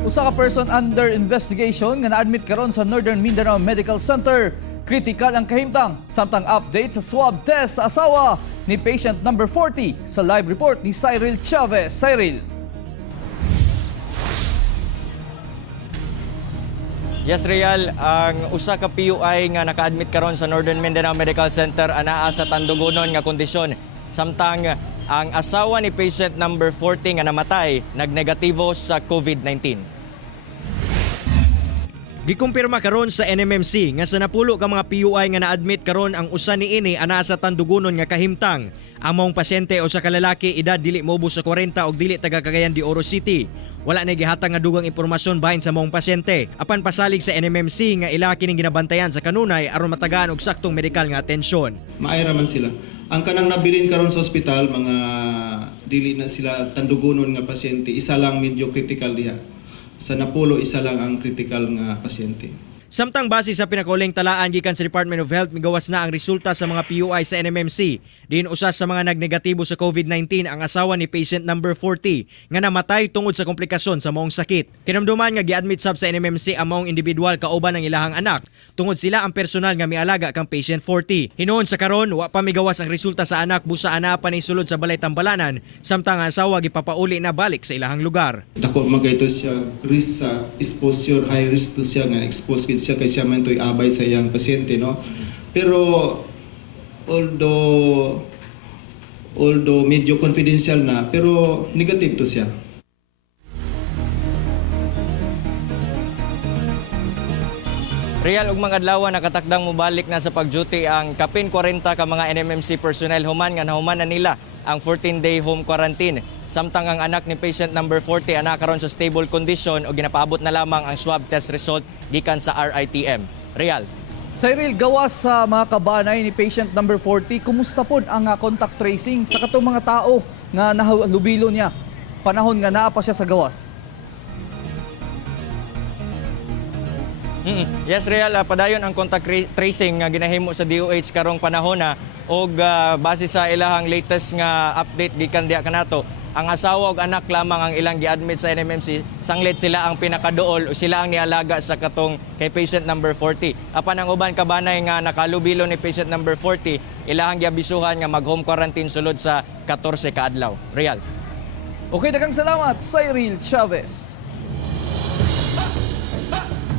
Usa ka person under investigation nga na-admit karon sa Northern Mindanao Medical Center. Critical ang kahimtang, samtang update sa swab test sa asawa ni patient number 40 sa live report ni Cyril Chavez. Cyril. Yes, Real, ang usa ka PUI nga naka-admit karon sa Northern Mindanao Medical Center anaa sa tandugonon nga kondisyon. Samtang ang asawa ni patient number 40 nga namatay nagnegatibo sa COVID-19. Gikumpirma karon sa NMMC nga sa napulo ka mga PUI nga na-admit karon ang usa niini ana sa tandugonon nga kahimtang. Among pasyente o sa kalalaki edad dili moobos sa 40 og dili taga Cagayan de Oro City. Wala na gihatag nga dugang impormasyon bahin sa mong pasyente. Apan pasalig sa NMMC nga ila kining ginabantayan sa kanunay aron matagaan og saktong medikal nga atensyon. Maayra man sila. Ang kanang nabilin karon sa ospital mga dili na sila tandugonon nga pasyente, isa lang medyo critical diha. Sa napulo isa lang ang critical nga pasyente. Samtang base sa pinakuleng talaan gikan sa Department of Health migawas na ang resulta sa mga PUI sa NMMC. Din usas sa mga nagnegatibo sa COVID-19 ang asawa ni patient number 40 nga namatay tungod sa komplikasyon sa maong sakit. Kinamduman nga gi-admit sab sa NMMC ang maong individual kauban ng ilahang anak tungod sila ang personal nga mialaga kang patient 40. Hinuon sa karon wa pa migawas ang resulta sa anak busa ana pa ni sulod sa balay Tambalanan samtang ang asawa gipapauli na balik sa ilahang lugar. Dako magayto siya risk sa exposure, high risk to siya nga expose siya kay siya man to'y abay sa iyang pasyente, no? Pero although medyo confidential na, pero negative to siya. Real ug mga adlaw nakatakdang mobalik na sa pag-duty ang kapin 40 ka mga NMMC personnel human nga nahuman na nila ang 14-day home quarantine. Samtang ang anak ni patient number 40 ana karon sa stable condition o ginapaabot na lamang ang swab test result gikan sa RITM. Real. Cyril, gawas sa mga kabanay ni patient number 40, kumusta po ang contact tracing sa katong mga tao nga nahalubilo niya panahon nga naa pa siya sa gawas? Yes, Real, padayon ang contact tracing nga ginahimo sa DOH karong panahon na og base sa ilahang latest nga update gikan diha kanato. Ang asawa ug anak lamang ang ilang gi-admit sa NMMC, sanglit sila ang pinakaduol o sila ang nialaga sa katong kay patient number 40. Apan ang uban kabanay nga nakalubilo ni patient number 40, ilahang giabisuhan nga mag-home quarantine sulod sa 14 ka adlaw. Real. Okay, daghang salamat, Cyril Chavez.